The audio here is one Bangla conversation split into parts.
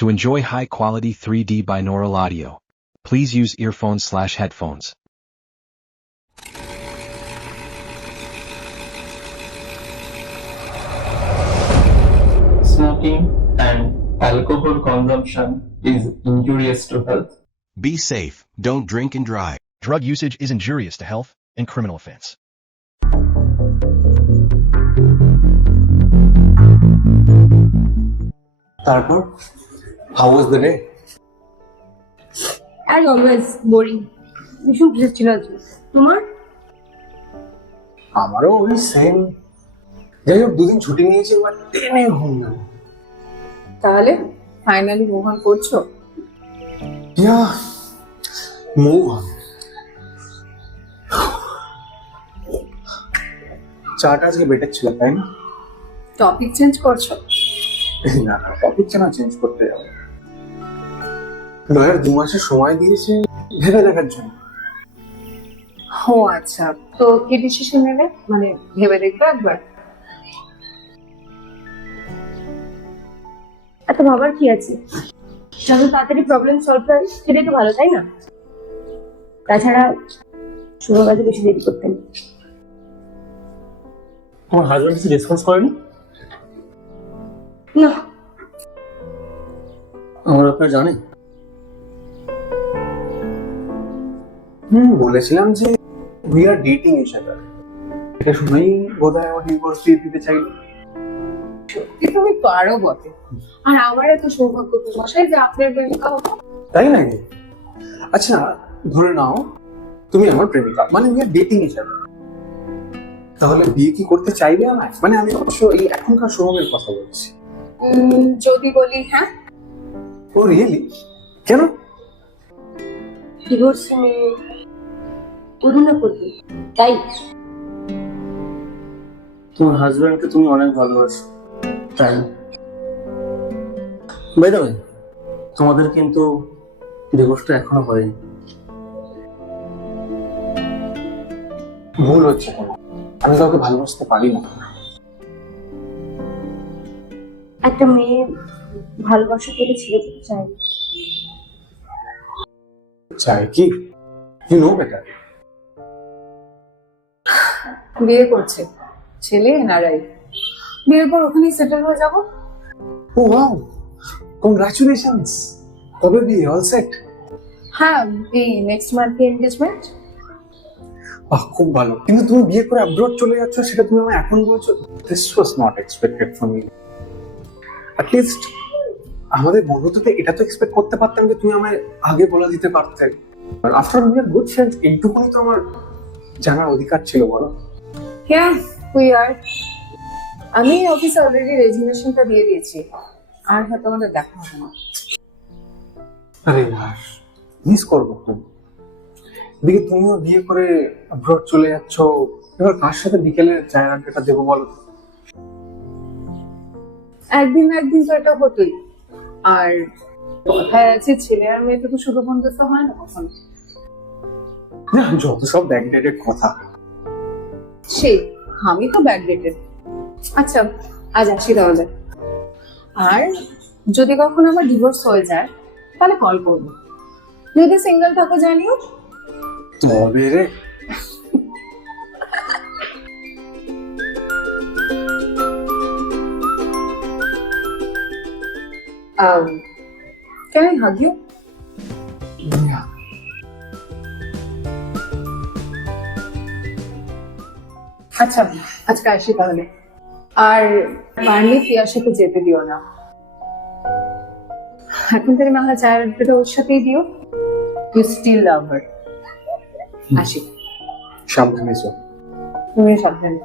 To enjoy high-quality 3D binaural audio, please use earphones/headphones. Smoking and alcohol consumption is injurious to health. Be safe. Don't drink and drive. Drug usage is injurious to health and criminal offense. তারপর how was the day? As always, boring. ভীষণ প্রেসার ছিল আজকে। তোমার? আমারও ওই সেম। যাই হোক দুদিন ছুটি নিয়েছি, এবার টেনে ঘুম না। তাহলে ফাইনালি মুভ অন করছো? Move on. চাটা আজকে বেটার ছিল, তাই না? টপিক চেঞ্জ করছো? না, টপিক কেন চেঞ্জ করতে যাবো? লয়ার 2 মাসের সময় দিয়েছে ভেবে দেখার জন্য। ও আচ্ছা, তো কি ডিসিশন নেবে? মানে ভেবে দেখবে একবার। এত ভাবার কি আছে? যত তাড়াতাড়ি প্রবলেম সলভ হয় সেটাই তো ভালো, তাই না? তাছাড়া শুভ কাজে বেশি দেরি করতে নেই। তোমার হাজবেন্ড কিছু রেসপন্স করেনি? না, আমার আপনার জানে? বলেছিলাম যে we are dating each other. এটা শুনেই বোধহয় আমার ডিভোর্স দিয়ে দিতে চাইল। সত্যি তুমি পারো বটে। আর আমার এত সৌভাগ্য তো মশাই যে আপনার প্রেমিকা হবো। তাই নাকি? আচ্ছা ধরে নাও তুমি আমার প্রেমিকা, মানে we are dating each other. তাহলে বিয়ে কি করতে চাইবে আমায়? মানে আমি অবশ্য এই এখনকার সময়ের কথা বলছি। যদি বলি হ্যাঁ। ও রিয়েলি? কেন? ডিভোর্স নিয়ে অধুনা করবে তাই। তোমার হাজবেন্ডকে তুমি অনেক ভালোবাসো, তাই না? বাই দ্য ওয়ে, তোমাদের কিন্তু ডিভোর্সটা এখনো হয়নি। ভুল হচ্ছে তোমার, আমি কাউকে ভালোবাসতে পারি না। একটা মেয়ে ভালোবাসা থেকে ছেড়ে যেতে চায় না। চাই কি? You know better. বিয়ে করছে, ছেলে এনআরআই। বিয়ের পর ওখানেই সেটেল হয়ে যাবো। ও ওয়াও, কংগ্রাচুলেশনস। কবে বিয়ে? All set? হ্যাঁ, এই নেক্সট মান্থে এনগেজমেন্ট। খুব ভালো। কিন্তু তুমি বিয়ে করে অ্যাব্রড চলে যাচ্ছ, সেটা তুমি আমায় এখন বলছো? This was not expected from me. At least আমাদের বন্ধুত্বতে এটা তো এক্সপেক্ট করতে পারতাম যে তুমি আমায় আগে বলে দিতে পারতে। আর after we are good friends, এইটুকুনি তো আমার জানার অধিকার ছিল, বলো। হ্যাঁ, উই আর। আমি অফিসে অলরেডি রেজিগনেশনটা দিয়ে দিয়েছি, আর হয়তো আমাদের দেখা হবে না। আরে ইয়ার, মিস করবো তো। এদিকে তুমিও বিয়ে করে অ্যাব্রড চলে যাচ্ছ, এবার কার সাথে বিকেলে চায়ের আড্ডাটা দেবো বলো? একদিন না একদিন তো এটা হতোই। আর কথায় আছে ছেলে আর মেয়েতে তো শুধু বন্ধুত্ব হয় না কখনো। না, যত সব ব্যাকডেটেড কথা। সেই, আমি তো ব্যাকডেটেড। আচ্ছা, আজ আসি তাহলে। আর যদি কখনো আমার ডিভোর্স হয়ে যায় তাহলে কল করবো। যদি সিঙ্গেল থাকো জানিও। তবে রে, Can I hug you? আচ্ছা, আজকে আসি তাহলে। আর পারলে প্রিয়ার সাথে যেতে দিও না। এখন থেকে না হয় চায়ের আড্ডাটা ওর সাথেই দিও। You still love her. আসি। সাবধানে এসো। তুমি সাবধানে।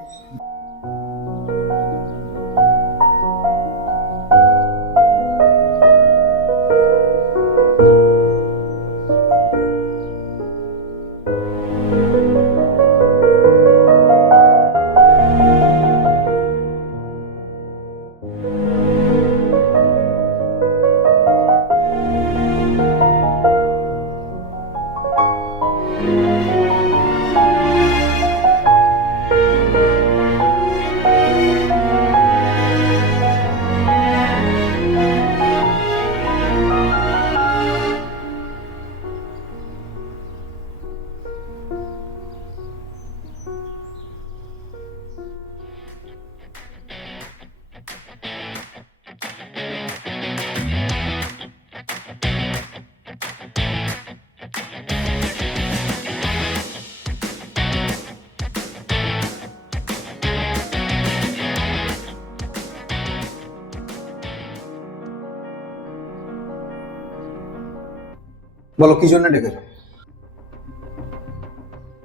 বলো কি জন্য ডেকেছো?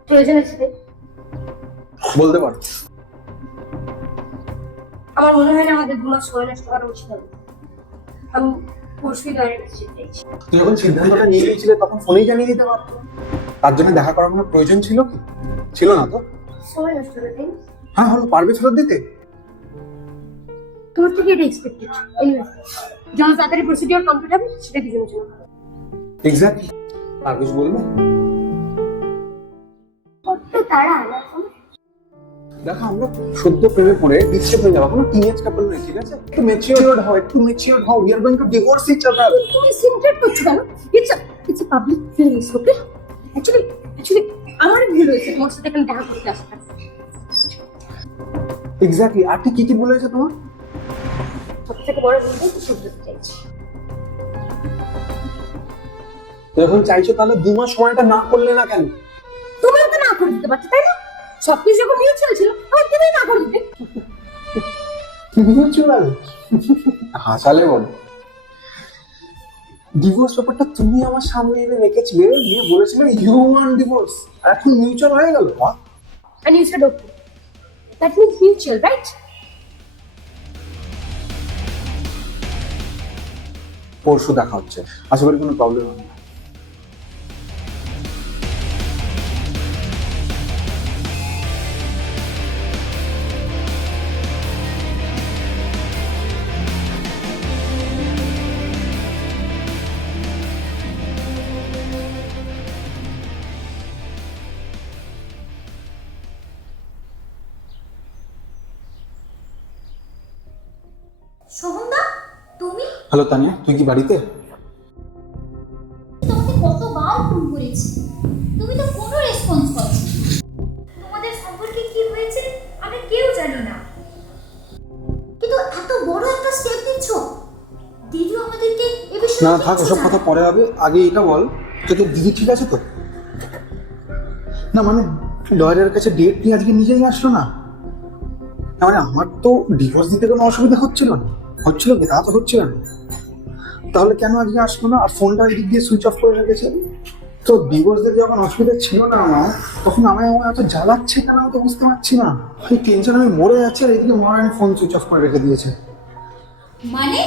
প্রয়োজন আছে। বলতে পারো। আমার মনে হয় না আমাদের 2 মাস সময় নষ্ট করা উচিত হবে। আমি পরশুই ডাইরেক্ট চাইছি। তুই যখন সিদ্ধান্তটা নিয়ে নিয়েছিলে তখন ফোনেই জানিয়ে দিতে পারতো। তার জন্য দেখা করার কোনো প্রয়োজন ছিল কি? ছিল না তো। সময় নষ্ট হবে তাই না? হ্যাঁ হলো, পারবে ফেরত দিতে? তোর থেকে এটা এক্সপেক্টেড। এনিওয়ে, যত তাড়াতাড়ি প্রসিডিওর কমপ্লিট হবে সেটা দুজনের জন্য ভালো। এক্স্যাক্টলি। আর কিছু বলবে? কত তাড়া আমার। দেখো আমরা সদ্য প্রেমে পড়ে ডিস্টার্ব হয়ে যাবো, কোনো টিনেজ কাপল নয়, ঠিক আছে? একটু ম্যাচিওরড হও, we are going to divorce each other. তুমি সিনক্রেট করছো কেন? It's a public place, okay? Actually আমার ভিড় হয়েছে তোমার সাথে এখানে দেখা করতে আসতে। এক্স্যাক্টলি। আর ঠিক কি বলেছে তোমার? সবথেকে বড় জিনিস শুনতে চাইছি। তো এখন চাইছো তাহলে 2 মাস সময়টা না করলে না কেন? তুমিও তো না করে দিতে পারছো তাই না? সবকিছু যখন মিউচুয়াল ছিল আমার তুমি না করে দিতে। মিউচুয়াল হাসালে বলো। ডিভোর্স ব্যাপারটা তুমি আমার সামনে এনে রেখেছিলে, দিয়ে বলেছিলে ইউ ওয়ান্ট ডিভোর্স, আর এখন মিউচুয়াল হয়ে গেল। And you said okay. That means mutual, right? পরশু দেখা হচ্ছে, আশা করি কোনো প্রবলেম হবে না। সোহমদা, তুমি? হ্যালো তানিয়া, তুই কি বাড়িতে? তোমাকে কতবার ফোন করেছি, তুমি তো কোনো রেসপন্স করছো না। তোমাদের সম্পর্কে কি হয়েছে আমি কেউ জানি না, কিন্তু এত বড় একটা স্টেপ নিচ্ছ। দিদি আমাদেরকে এ বিষয়ে না থাক, ওসব কথা পরে হবে, আগে এটা বল যে তোর দিদি ঠিক আছে তো? না মানে লয়ারের কাছে ডেট নিয়ে আজকে নিজেই আসলো না? না মানে আমার তো ডিভোর্স দিতে কোনো অসুবিধা হচ্ছিল না, হচ্ছিল কি? তা তো হচ্ছিল না, তাহলে কেন আজকে আসলো না? আর ফোনটা এদিক দিয়ে সুইচ অফ করে রেখেছে। তো ডিভোর্স দিতে যখন অসুবিধা ছিল না আমার, তখন আমায় এত জ্বালাচ্ছে কেন আমি তো বুঝতে পারছি না। এই টেনশন আমি মরে যাচ্ছি, আর এদিকে মরানি ফোন সুইচ অফ করে রেখে দিয়েছে। মানে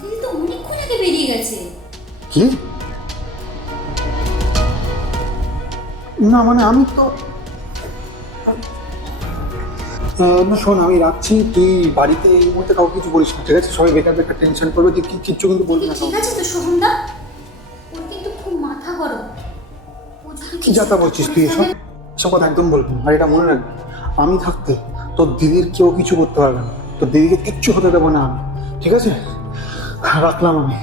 দিদি তো অনেকক্ষণ আগে বেরিয়ে গেছে। কি? না মানে আমি তো না শোন, আমি রাখছি, তুই বাড়িতে এই মুহূর্তে কাউকে কিছু বলিস না, ঠিক আছে? সবাই বেকার বেকার টেনশন করবে, তুই কিচ্ছু কিন্তু বলবি না। ঠিক আছে তো সোহমদা? ওর কিন্তু খুব মাথা গরম। ও যদি কি যাতা বলছিস তুই? এসব কথা একদম বলবি না। আর এটা মনে রাখবি, আমি থাকতে তোর দিদির কেউ কিছু করতে পারবে না, তোর দিদিকে কিচ্ছু হতে দেবো না আমি, ঠিক আছে? রাখলাম আমি।